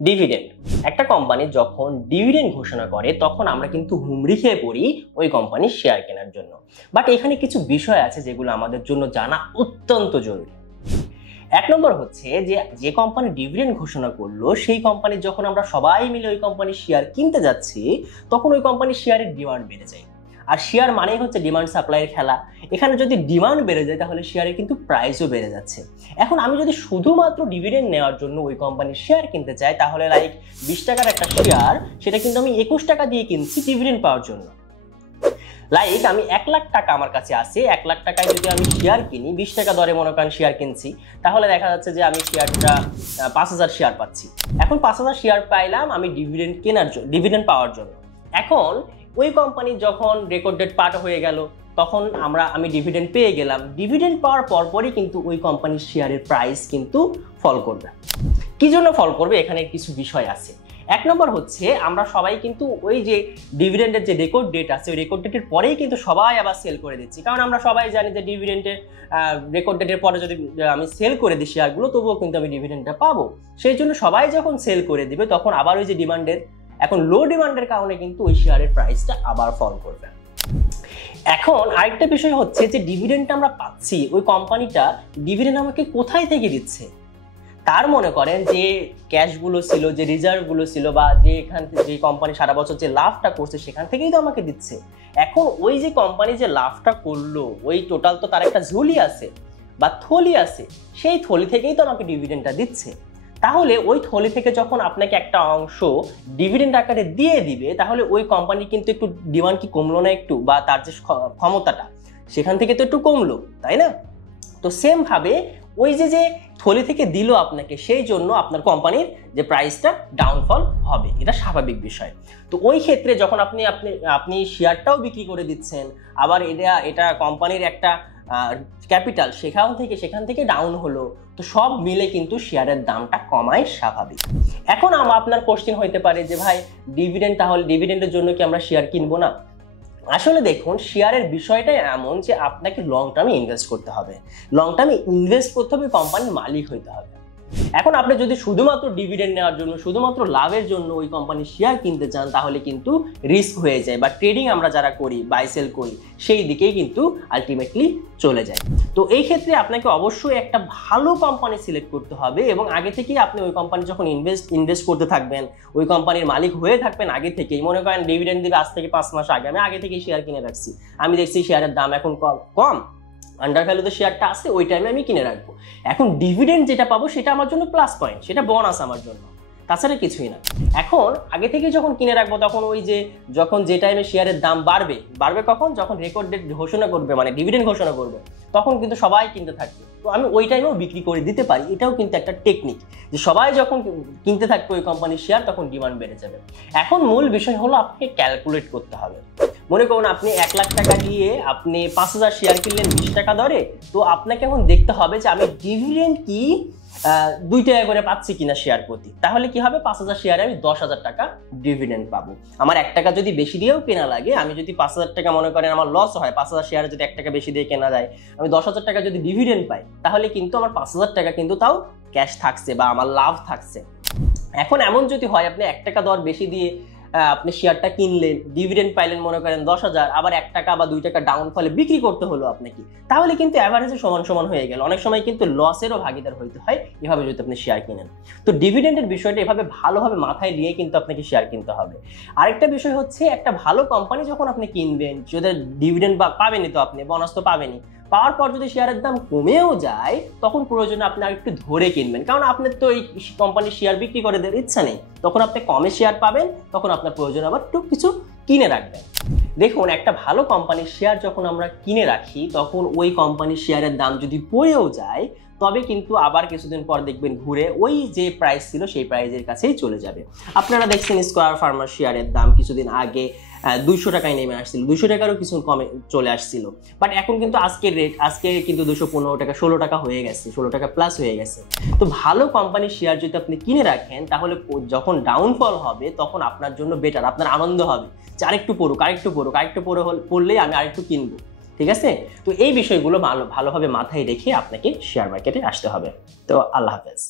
Dividend একটা company যখন dividend ঘোষণা করে তখন আমরা কিন্তু হুমড়ি খেয়ে পড়ি ওই কোম্পানির শেয়ার কেনার জন্য। বাট এখানে কিছু বিষয় আছে যেগুলো আমাদের জন্য জানা অত্যন্ত জরুরি। এক নম্বর হচ্ছে যে কোম্পানি ডিভিডেন্ড ঘোষণা করলো সেই কোম্পানি যখন আমরা সবাই মিলে ওই কোম্পানির শেয়ার কিনতে যাচ্ছি তখন ওই কোম্পানির শেয়ারের ডিমান্ড বেড়ে যায়। আর শেয়ার মানেই হচ্ছে ডিমান্ড সাপ্লাইয়ের খেলা। এখানে যদি ডিমান্ড বেড়ে যায় তাহলে শেয়ারের কিন্তু প্রাইসও বেড়ে যাচ্ছে। এখন আমি যদি শুধুমাত্র ডিভিডেন্ড নেওয়ার জন্য ওই কোম্পানির শেয়ার কিনতে চাই তাহলে লাইক 20 টাকার একটা শেয়ার, সেটা কিন্তু আমি 21 টাকা দিয়ে কিনছি ডিভিডেন্ড পাওয়ার জন্য। লাইক আমি 1 লাখ টাকা আমার কাছে আছে, 1 লাখ টাকায় যদি আমি শেয়ার কিনি, 20 টাকা দরে মনে করেন শেয়ার কিনছি, তাহলে দেখা যাচ্ছে যে আমি শেয়ারটা 5000 শেয়ার পাচ্ছি। এখন 5000 শেয়ার পাইলাম আমি ডিভিডেন্ড পাওয়ার জন্য। এখন ওই কোম্পানি যখন রেকর্ড ডেট পার হয়ে গেল তখন আমি ডিভিডেন্ড পেয়ে গেলাম। ডিভিডেন্ড পাওয়ার পরপরই কিন্তু ওই কোম্পানির শেয়ারের প্রাইস কিন্তু ফল করবে। কি জন্য ফল করবে? এখানে কিছু বিষয় আছে। এক নম্বর হচ্ছে আমরা সবাই কিন্তু ওই যে ডিভিডেন্ডের যে রেকর্ড ডেট আছে ওই রেকর্ড ডেটের পরেই কিন্তু সবাই আবার সেল করে দিচ্ছি, কারণ আমরা সবাই জানি যে ডিভিডেন্ডের রেকর্ড ডেটের পরে যদি আমি সেল করে দিই শেয়ারগুলো তবুও কিন্তু আমি ডিভিডেন্ডটা পাবো। সেই জন্য সবাই যখন সেল করে দিবে তখন আবার ওই যে ডিমান্ডের এখন লো ডিমান্ডের কারণে কিন্তু ওই শেয়ারের প্রাইসটা আবার ফল করবে। এখন আরেকটা বিষয় হচ্ছে যে ডিভিডেন্ডটা আমরা পাচ্ছি, ওই কোম্পানিটা ডিভিডেন্ড আমাকে কোথায় থেকে দিচ্ছে? তার মনে করেন যে ক্যাশগুলো ছিল, যে রিজার্ভগুলো ছিল, বা যে কোম্পানি সারা বছর যে লাভটা করছে সেখান থেকেই তো আমাকে দিচ্ছে। এখন ওই যে কোম্পানি যে লাভটা করলো ওই টোটাল তো তার একটা ঝুলি আছে বা থলি আছে, সেই থলি থেকেই তো আমাকে ডিভিডেন্ডটা দিচ্ছে। তাহলে ওই থলি থেকে যখন আপনাকে একটা অংশ ডিভিডেন্ড আকারে দিয়ে দিবে তাহলে ওই কোম্পানির কিন্তু একটু ডিমান্ড কি কমলো না একটু, বা তার যে ক্ষমতাটা সেখান থেকে তো একটু কমলো, তাই না? তো সেম ভাবে ওই যে থলি থেকে দিল আপনাকে, সেই জন্য আপনার কোম্পানির যে প্রাইসটা ডাউনফল হবে, এটা স্বাভাবিক বিষয়। তো ওই ক্ষেত্রে যখন আপনি শেয়ারটাও বিক্রি করে দিচ্ছেন, আবার এটা কোম্পানির একটা ক্যাপিটাল সেখান থেকে ডাউন হলো, তো সব মিলে কিন্তু শেয়ারের দামটা কমায় স্বাভাবিক। এখন আপনার কোশ্চেন হইতে পারে যে ভাই তাহলে ডিভিডেন্ডের জন্য কি আমরা শেয়ার কিনবো না? আসলে দেখুন, শেয়ারের বিষয়টাই এমন যে আপনাকে লং টার্মে ইনভেস্ট করতে হবে, লং টার্মে ইনভেস্ট করতে হবে, কোম্পানির মালিক হইতে হবে। এখন আপনি যদি শুধুমাত্র ডিভিডেন্ড নেওয়ার জন্য, শুধুমাত্র লাভের জন্য ওই কোম্পানির শেয়ার কিনতে চান তাহলে কিন্তু রিস্ক হয়ে যায়, বা ট্রেডিং আমরা যারা করি, বাই সেল করি, সেই দিকেই কিন্তু আলটিমেটলি চলে যায়। তো এই ক্ষেত্রে আপনাকে অবশ্যই একটা ভালো কোম্পানি সিলেক্ট করতে হবে, এবং আগে থেকেই আপনি ওই কোম্পানি যখন ইনভেস্ট করতে থাকবেন, ওই কোম্পানির মালিক হয়ে থাকবেন আগে থেকেই। মনে করেন ডিভিডেন্ড দিবে আজ থেকে 5 মাস আগে, আমি আগে থেকেই শেয়ার কিনে রাখছি, আমি দেখছি শেয়ারের দাম এখন কম, আন্ডার ভ্যালুতে শেয়ারটা আছে, ওই টাইমে আমি কিনে রাখবো। এখন ডিভিডেন্ড যেটা পাবো সেটা আমার জন্য প্লাস পয়েন্ট, সেটা বোনাস আমার জন্য, তাছাড়া কিছুই না। এখন আগে থেকে যখন কিনে রাখবো তখন যখন যে টাইমে শেয়ারের দাম বাড়বে কখন? যখন রেকর্ড ডেট ঘোষণা করবে, মানে ডিভিডেন্ড ঘোষণা করবে, তখন কিন্তু সবাই কিনতে থাকবে। তো আমি ওই টাইমেও বিক্রি করে দিতে পারি, এটাও কিন্তু একটা টেকনিক, যে সবাই যখন কিনতে থাকবে ওই কোম্পানির শেয়ার তখন ডিমান্ড বেড়ে যাবে। এখন মূল বিষয় হলো আপনাকে ক্যালকুলেট করতে হবে। মনে করুন আপনি 1 লাখ টাকা দিয়ে আপনি 5000 শেয়ার কিনলেন 20 টাকা দরে, তো আপনাকে এখন দেখতে হবে যে আমি ডিভিডেন্ড কি 2 টাকা করে পাচ্ছি কিনা শেয়ার প্রতি। তাহলে কি হবে? 5000 শেয়ারে আমি 10,000 টাকা ডিভিডেন্ড পাবো। আমার 1 টাকা যদি বেশি দিয়েও কেনা লাগে, আমি যদি 5000 টাকা মনে করেন আমার লস হয়, 5000 শেয়ারে যদি 1 টাকা বেশি দিয়ে কেনা যায়, আমি 10,000 টাকা যদি ডিভিডেন্ড পাই তাহলে কিন্তু আমার 5000 টাকা কিন্তু তাও ক্যাশ থাকছে বা আমার লাভ থাকছে। এখন এমন যদি হয় আপনি 1 টাকা দর বেশি দিয়ে আপনি শেয়ারটা কিনলেন, ডিভিডেন্ড পাইলেন মনে করেন 10,000, আবার 1 টাকা বা 2 টাকা ডাউন ফলে বিক্রি করতে হলো আপনাকে, তাহলে কিন্তু অ্যাভারেজে সমান হয়ে গেল। অনেক সময় কিন্তু লসেরও ভাগিদার হইতে হয় এভাবে যদি আপনি শেয়ার কিনেন। তো ডিভিডেন্ডের বিষয়টা এভাবে ভালোভাবে মাথায় নিয়ে কিন্তু আপনাকে শেয়ার কিনতে হবে। আরেকটা বিষয় হচ্ছে, একটা ভালো কোম্পানি যখন আপনি কিনবেন, যদি ডিভিডেন্ড পাবেনই, তো আপনি বোনাস তো পাবেনই, পাওয়ার পর যদি শেয়ারের দাম কমেও যায় তখন প্রয়োজনে আপনি আর একটু ধরে কিনবেন, কারণ আপনার তো এই কোম্পানির শেয়ার বিক্রি করে দেওয়ার ইচ্ছা নেই। তখন আপনি কমে শেয়ার পাবেন, তখন আপনার প্রয়োজন আবার একটু কিছু কিনে রাখবেন। দেখুন, একটা ভালো কোম্পানির শেয়ার যখন আমরা কিনে রাখি তখন ওই কোম্পানির শেয়ারের দাম যদি পড়েও যায় তবে কিন্তু আবার কিছুদিন পর দেখবেন ঘুরে ওই যে প্রাইস ছিল সেই প্রাইসের কাছেই চলে যাবে। আপনারা দেখছেন স্কয়ার ফার্মার শেয়ারের দাম কিছুদিন আগে 200 টাকায় নেমে আসছিল, 200 টাকারও কিছু কমে চলে আসছিল, বাট এখন কিন্তু আজকে কিন্তু 215 টাকা, 16 টাকা হয়ে গেছে, 16 টাকা প্লাস হয়ে গেছে। তো ভালো কোম্পানির শেয়ার যদি আপনি কিনে রাখেন তাহলে যখন ডাউনফল হবে তখন আপনার জন্য বেটার, আপনার আনন্দ হবে যে আরেকটু পড়লেই আমি আরেকটু কিনবো। ঠিক আছে? তো এই বিষয়গুলো ভালোভাবে মাথায় রেখে আপনাকে শেয়ার মার্কেটে আসতে হবে। তো আল্লাহ হাফেজ।